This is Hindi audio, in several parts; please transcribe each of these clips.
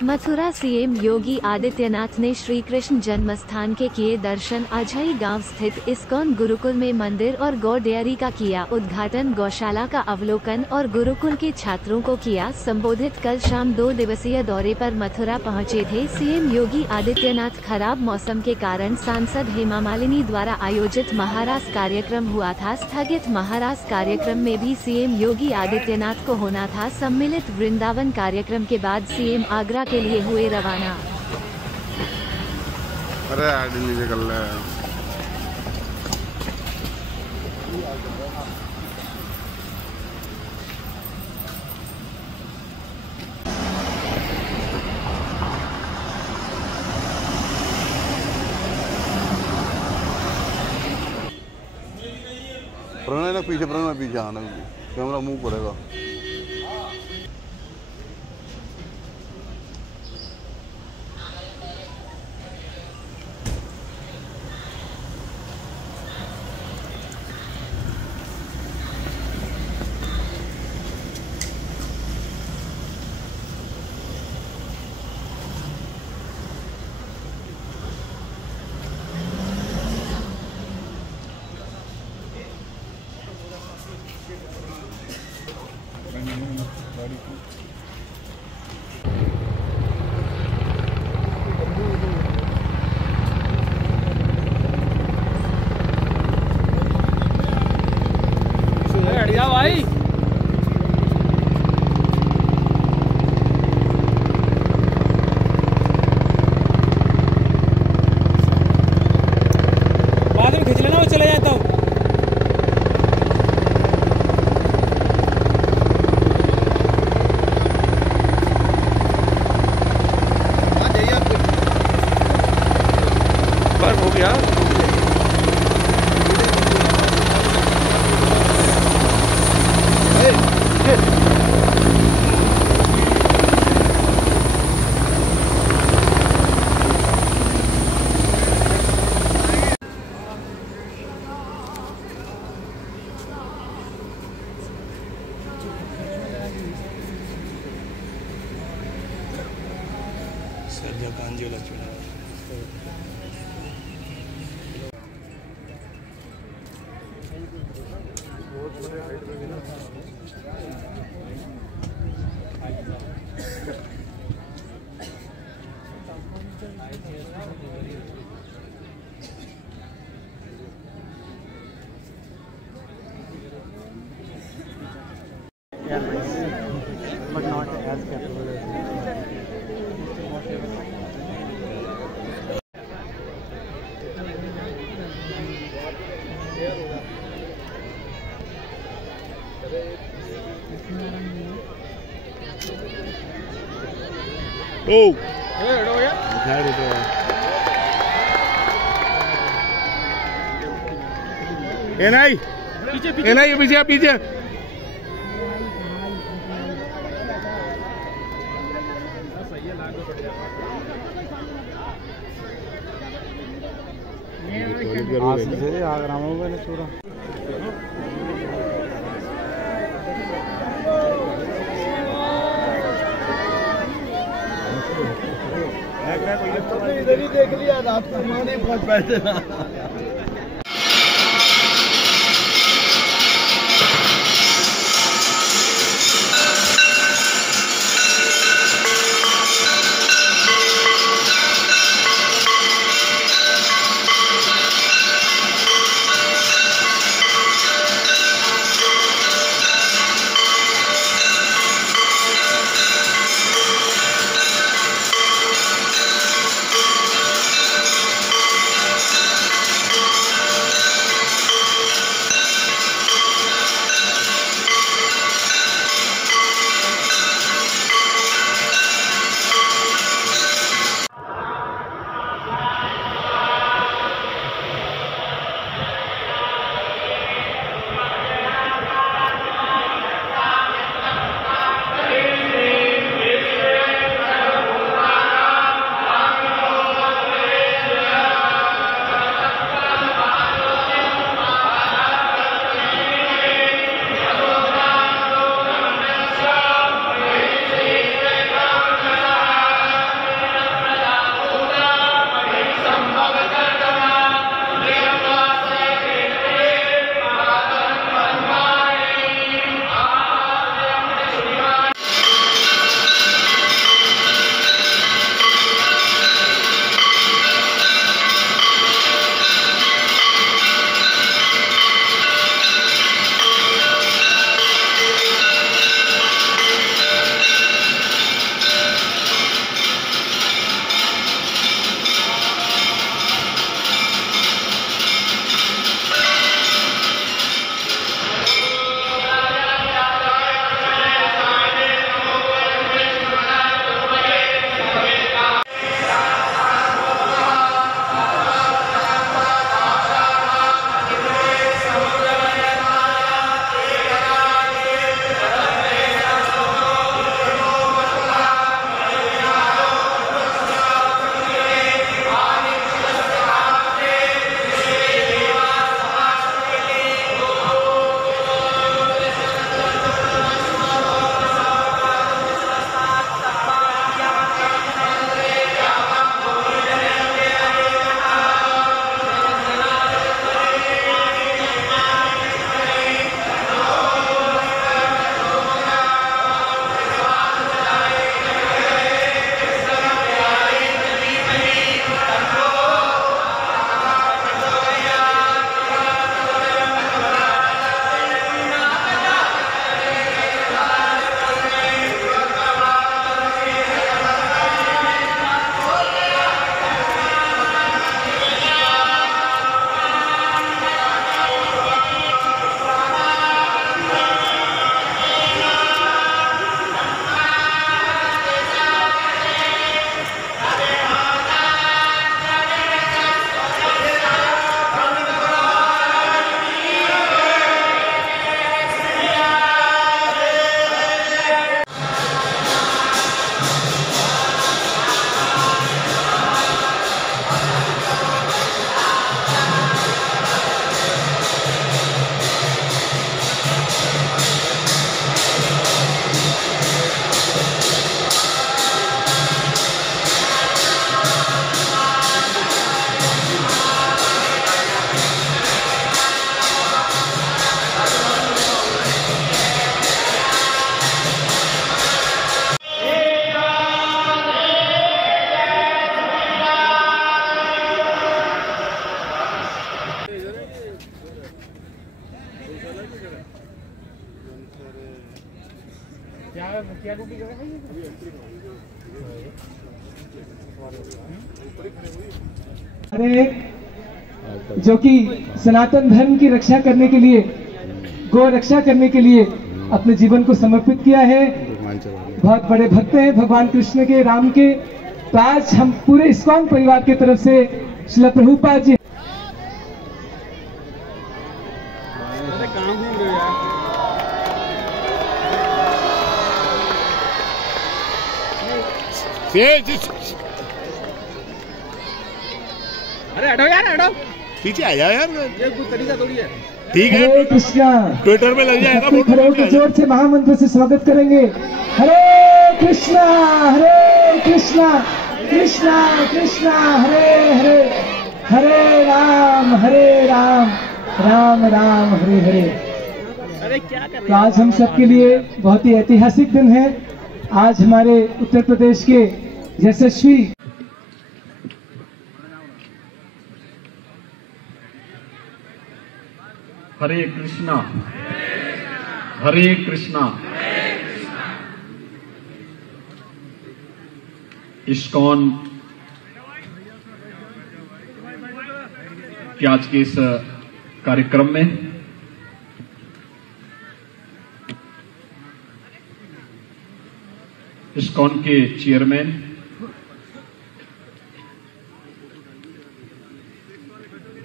मथुरा सीएम योगी आदित्यनाथ ने श्री कृष्ण जन्मस्थान के किए दर्शन। अजई गांव स्थित इस्कॉन गुरुकुल में मंदिर और गौ डेयरी का किया उद्घाटन। गौशाला का अवलोकन और गुरुकुल के छात्रों को किया संबोधित। कल शाम 2 दिवसीय दौरे पर मथुरा पहुंचे थे सीएम योगी आदित्यनाथ। खराब मौसम के कारण सांसद हेमा मालिनी द्वारा आयोजित महारास कार्यक्रम हुआ था स्थगित। महारास कार्यक्रम में भी सीएम योगी आदित्यनाथ को होना था सम्मिलित। वृंदावन कार्यक्रम के बाद सीएम आगरा के लिए हुए रवाना। अरे आगे नीचे कर ले। प्रणय ना पीछे, प्रणय पीछे आना, कैमरा मुंह पड़ेगा। भाई बाद में खींच लेना, वो चले जाता हूँ। बर्फ हो गया। But not as capable as Oh! ये नहीं, ये नहीं, पीछे पीछे। आगरा में पूरा इधर ही देख लिया, रात को नहीं पहुंच बैठे ना। अरे जो कि सनातन धर्म की रक्षा करने के लिए, गौ रक्षा करने के लिए अपने जीवन को समर्पित किया है। बहुत बड़े भक्त हैं भगवान कृष्ण के, राम के। तो आज हम पूरे इस्कॉन परिवार की तरफ से श्रील प्रभुपाद जी अरे हटो यार, हटो पीछे आ जाओ यार, ये कोई तरीका थोड़ी है। ठीक है, हरे कृष्णा। ट्विटर पे लग जाएगा। खड़े होकर जोर से महामंत्र से स्वागत करेंगे। हरे कृष्णा कृष्णा कृष्णा हरे हरे, हरे राम राम राम हरे हरे। अरे क्या कर रहे तो आज हम सबके लिए बहुत ही ऐतिहासिक दिन है। आज हमारे उत्तर प्रदेश के यशस्वी हरे कृष्णा हरे कृष्णा। इस्कॉन के आज के इस कार्यक्रम में इस्कॉन के चेयरमैन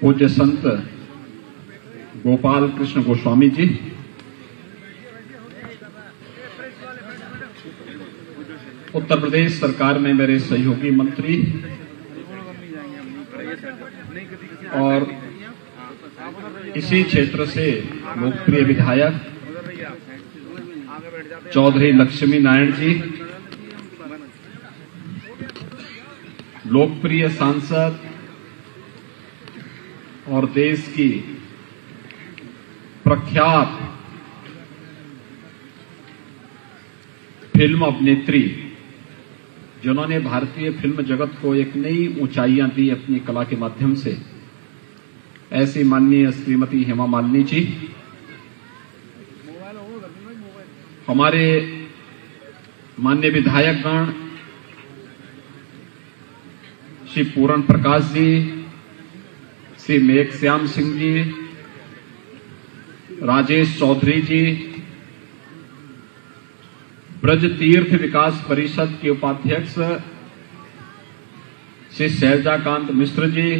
पूज्य संत गोपाल कृष्ण गोस्वामी जी, उत्तर प्रदेश सरकार में मेरे सहयोगी मंत्री और इसी क्षेत्र से लोकप्रिय विधायक चौधरी लक्ष्मी नारायण जी, लोकप्रिय सांसद और देश की प्रख्यात फिल्म अभिनेत्री जिन्होंने भारतीय फिल्म जगत को एक नई ऊंचाइयां दी अपनी कला के माध्यम से, ऐसी माननीय श्रीमती हेमा मालिनी जी, हमारे माननीय विधायकगण श्री पूरण प्रकाश जी, श्री मेघश्याम सिंह जी, राजेश चौधरी जी, ब्रज तीर्थ विकास परिषद के उपाध्यक्ष श्री शैलजाकांत मिश्र जी,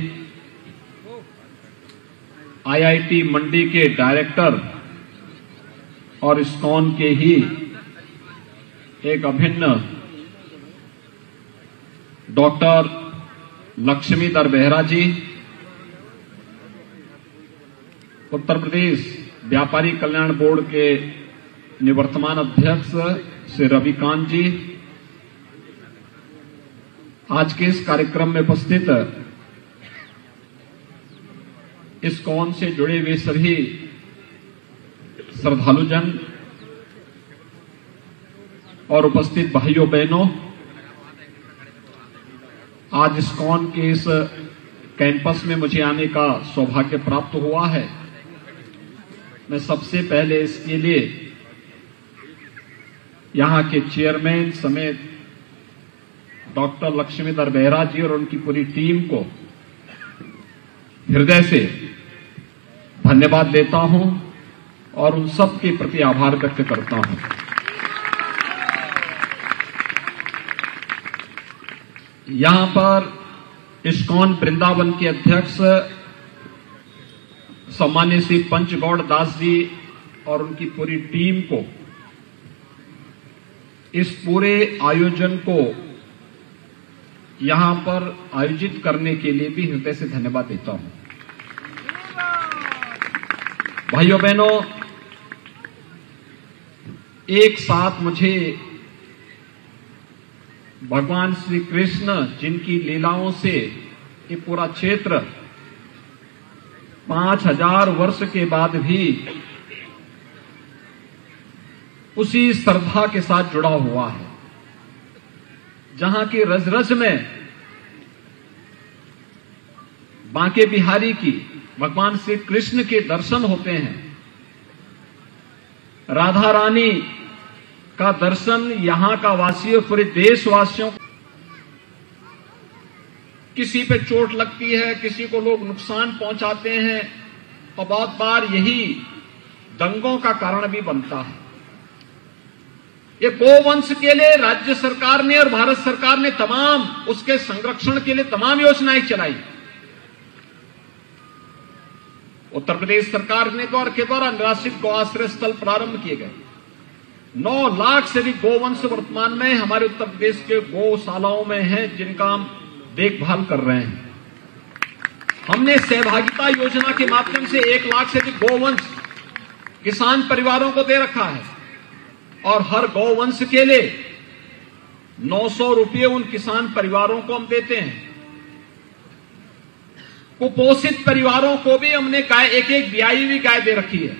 आईआईटी मंडी के डायरेक्टर और इस्कॉन के ही एक अभिन्न डॉक्टर लक्ष्मीधर बेहरा जी, उत्तर प्रदेश व्यापारी कल्याण बोर्ड के निवर्तमान अध्यक्ष श्री रविकांत जी, आज के इस कार्यक्रम में उपस्थित इस्कॉन से जुड़े हुए सभी श्रद्धालुजन और उपस्थित भाइयों बहनों, आज इस्कॉन के इस कैंपस में मुझे आने का सौभाग्य प्राप्त हुआ है। मैं सबसे पहले इसके लिए यहां के चेयरमैन समेत डॉक्टर लक्ष्मीधर बेहरा जी और उनकी पूरी टीम को हृदय से धन्यवाद देता हूं और उन सब के प्रति आभार व्यक्त करता हूं। यहां पर इस्कॉन वृंदावन के अध्यक्ष सम्मान्य श्री पंचगौड़ दास जी और उनकी पूरी टीम को इस पूरे आयोजन को यहां पर आयोजित करने के लिए भी हृदय से धन्यवाद देता हूं। भाइयों बहनों, एक साथ मुझे भगवान श्री कृष्ण जिनकी लीलाओं से ये पूरा क्षेत्र 5000 वर्ष के बाद भी उसी श्रद्धा के साथ जुड़ा हुआ है, जहां की रज रज में बांके बिहारी की भगवान श्री कृष्ण के दर्शन होते हैं, राधा रानी का दर्शन यहां का वासियों, पूरे देशवासियों, किसी पे चोट लगती है, किसी को लोग नुकसान पहुंचाते हैं और बहुत बार यही दंगों का कारण भी बनता है। ये गोवंश के लिए राज्य सरकार ने और भारत सरकार ने तमाम उसके संरक्षण के लिए तमाम योजनाएं चलाई। उत्तर प्रदेश सरकार ने के द्वारा निराश्रित गौ आश्रय स्थल प्रारंभ किए गए। 9 लाख से अधिक गोवंश वर्तमान में हमारे उत्तर प्रदेश के गौशालाओं में हैं, जिनका हम देखभाल कर रहे हैं। हमने सहभागिता योजना के माध्यम से 1 लाख से अधिक गोवंश किसान परिवारों को दे रखा है और हर गौवंश के लिए 900 रुपये उन किसान परिवारों को हम देते हैं। कुपोषित परिवारों को भी हमने गाय, एक ब्याई हुई गाय दे रखी है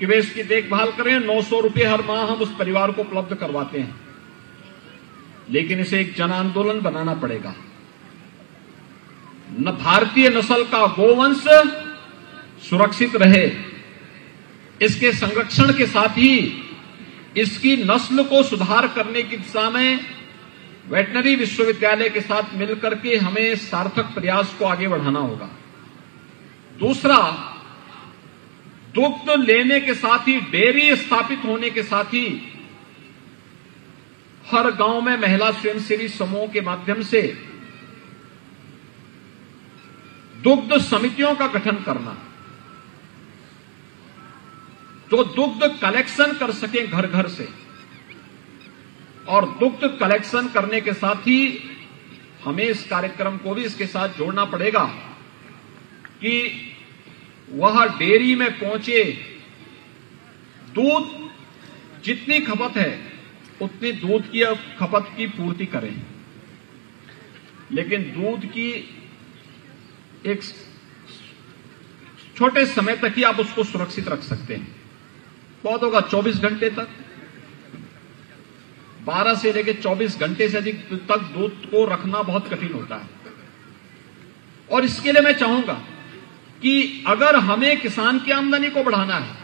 कि वे इसकी देखभाल करें। 900 रुपये हर माह हम उस परिवार को उपलब्ध करवाते हैं। लेकिन इसे एक जन आंदोलन बनाना पड़ेगा। न भारतीय नस्ल का गोवंश सुरक्षित रहे, इसके संरक्षण के साथ ही इसकी नस्ल को सुधार करने की दिशा में वेटनरी विश्वविद्यालय के साथ मिलकर के हमें सार्थक प्रयास को आगे बढ़ाना होगा। दूसरा, दुग्ध लेने के साथ ही, डेयरी स्थापित होने के साथ ही हर गांव में महिला स्वयंसेवी समूह के माध्यम से दुग्ध समितियों का गठन करना, जो दुग्ध कलेक्शन कर सकें घर घर से। और दुग्ध कलेक्शन करने के साथ ही हमें इस कार्यक्रम को भी इसके साथ जोड़ना पड़ेगा कि वह डेयरी में पहुंचे दूध जितनी खपत है उतनी दूध की खपत की पूर्ति करें। लेकिन दूध की एक छोटे समय तक ही आप उसको सुरक्षित रख सकते हैं। बहुत होगा 24 घंटे तक, 12 से लेकर 24 घंटे से अधिक तक दूध को रखना बहुत कठिन होता है। और इसके लिए मैं चाहूंगा कि अगर हमें किसान की आमदनी को बढ़ाना है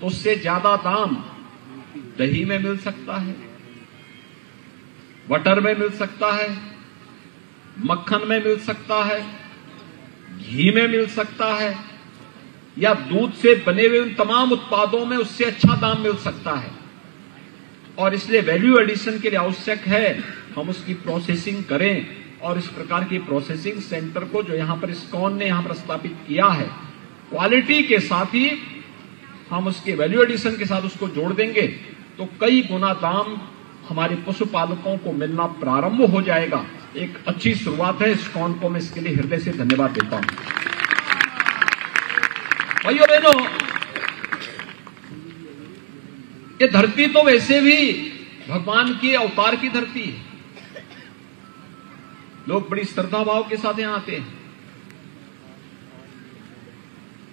तो उससे ज्यादा दाम दही में मिल सकता है, बटर में मिल सकता है, मक्खन में मिल सकता है, घी में मिल सकता है, या दूध से बने हुए उन तमाम उत्पादों में उससे अच्छा दाम मिल सकता है। और इसलिए वैल्यू एडिशन के लिए आवश्यक है हम उसकी प्रोसेसिंग करें। और इस प्रकार की प्रोसेसिंग सेंटर को जो यहां पर इस्कॉन ने यहां पर स्थापित किया है, क्वालिटी के साथ ही हम उसके वैल्यू एडिशन के साथ उसको जोड़ देंगे तो कई गुना दाम हमारे पशुपालकों को मिलना प्रारंभ हो जाएगा। एक अच्छी शुरुआत है। इस्कॉन को मैं इसके लिए हृदय से धन्यवाद देता हूं। भाइयों बहनों, ये धरती तो वैसे भी भगवान की अवतार की धरती है। लोग बड़ी श्रद्धा भाव के साथ यहां आते हैं।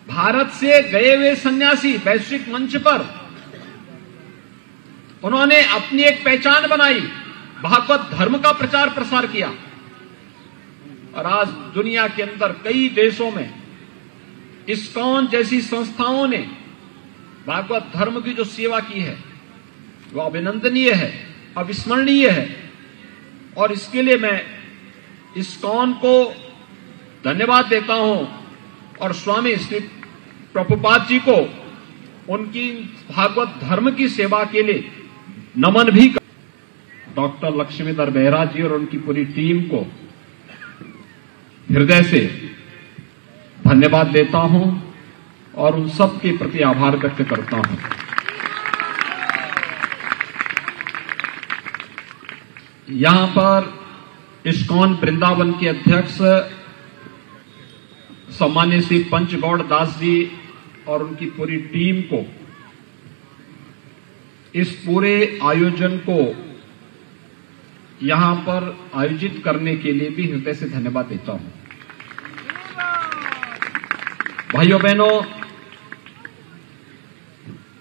भारत से गए हुए सन्यासी वैश्विक मंच पर उन्होंने अपनी एक पहचान बनाई, भागवत धर्म का प्रचार प्रसार किया। और आज दुनिया के अंदर कई देशों में इस्कॉन जैसी संस्थाओं ने भागवत धर्म की जो सेवा की है वो अभिनंदनीय है, अविस्मरणीय है। और इसके लिए मैं इस्कॉन को धन्यवाद देता हूं और स्वामी श्री प्रभुपाद जी को उनकी भागवत धर्म की सेवा के लिए नमन भी कर। डॉक्टर लक्ष्मीधर बेहरा जी और उनकी पूरी टीम को हृदय से धन्यवाद देता हूं और उन सब के प्रति आभार व्यक्त करता हूं। यहां पर इस्कॉन वृंदावन के अध्यक्ष सम्मान्य श्री पंचगौड़ दास जी और उनकी पूरी टीम को इस पूरे आयोजन को यहां पर आयोजित करने के लिए भी हृदय से धन्यवाद देता हूं। भाइयों बहनों,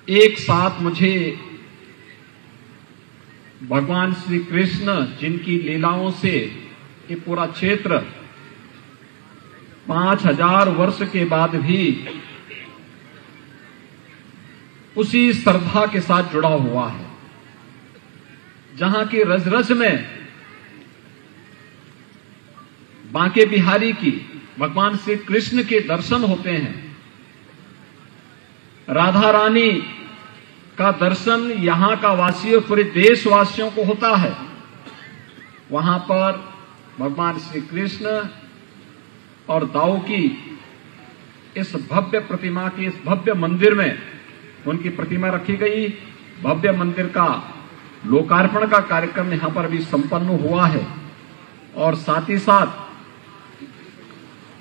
एक साथ मुझे भगवान श्री कृष्ण जिनकी लीलाओं से ये पूरा क्षेत्र 5000 वर्ष के बाद भी उसी श्रद्धा के साथ जुड़ा हुआ है। जहां की रज रज में बांके बिहारी की, भगवान श्री कृष्ण के दर्शन होते हैं। राधा रानी का दर्शन यहां का वासियों, पूरे देशवासियों को होता है। वहां पर भगवान श्री कृष्ण और दाऊ की इस भव्य प्रतिमा की, इस भव्य मंदिर में उनकी प्रतिमा रखी गई। भव्य मंदिर का लोकार्पण का कार्यक्रम यहां पर भी संपन्न हुआ है। और साथ ही साथ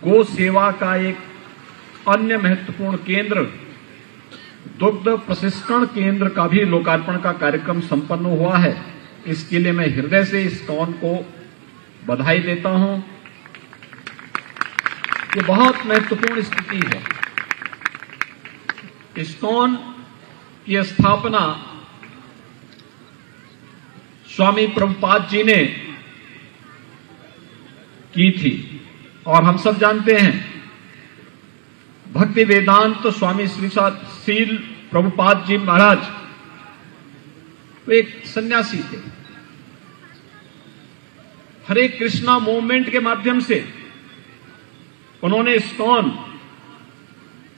गो सेवा का एक अन्य महत्वपूर्ण केंद्र, दुग्ध प्रशिक्षण केंद्र का भी लोकार्पण का कार्यक्रम संपन्न हुआ है। इसके लिए मैं हृदय से इस्कॉन को बधाई देता हूं। ये बहुत महत्वपूर्ण स्थिति है। इस्कॉन की स्थापना स्वामी प्रभुपाद जी ने की थी और हम सब जानते हैं भक्ति वेदांत स्वामी श्रील प्रभुपाद जी महाराज वो एक सन्यासी थे। हरे कृष्णा मूवमेंट के माध्यम से उन्होंने इस्कॉन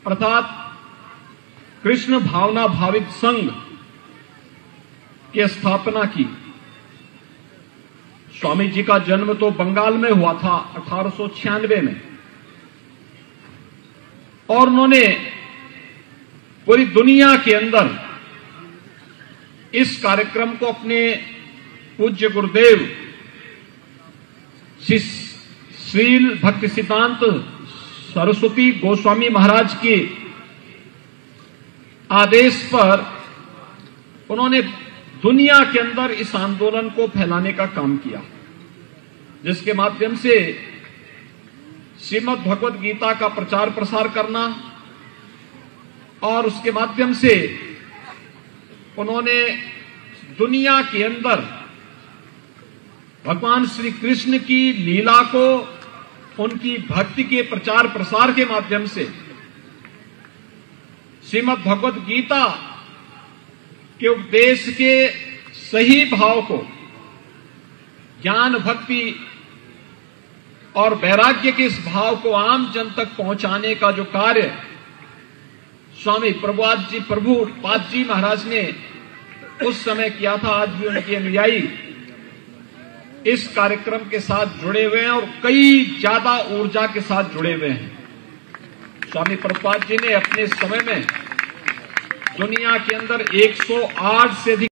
अर्थात कृष्ण भावना भावित संघ की स्थापना की। स्वामी जी का जन्म तो बंगाल में हुआ था 1896 में और उन्होंने पूरी दुनिया के अंदर इस कार्यक्रम को अपने पूज्य गुरुदेव श्रील भक्ति सिद्धांत सरस्वती गोस्वामी महाराज के आदेश पर उन्होंने दुनिया के अंदर इस आंदोलन को फैलाने का काम किया, जिसके माध्यम से श्रीमद् भगवद गीता का प्रचार प्रसार करना और उसके माध्यम से उन्होंने दुनिया के अंदर भगवान श्री कृष्ण की लीला को, उनकी भक्ति के प्रचार प्रसार के माध्यम से श्रीमद् भगवद गीता के उपदेश के सही भाव को, ज्ञान भक्ति और वैराग्य के इस भाव को आम जन तक पहुंचाने का जो कार्य स्वामी प्रभुपाद जी महाराज ने उस समय किया था, आज भी उनके अनुयायी इस कार्यक्रम के साथ जुड़े हुए हैं और कई ज्यादा ऊर्जा के साथ जुड़े हुए हैं। स्वामी प्रभुपाद जी ने अपने समय में दुनिया के अंदर 108 से अधिक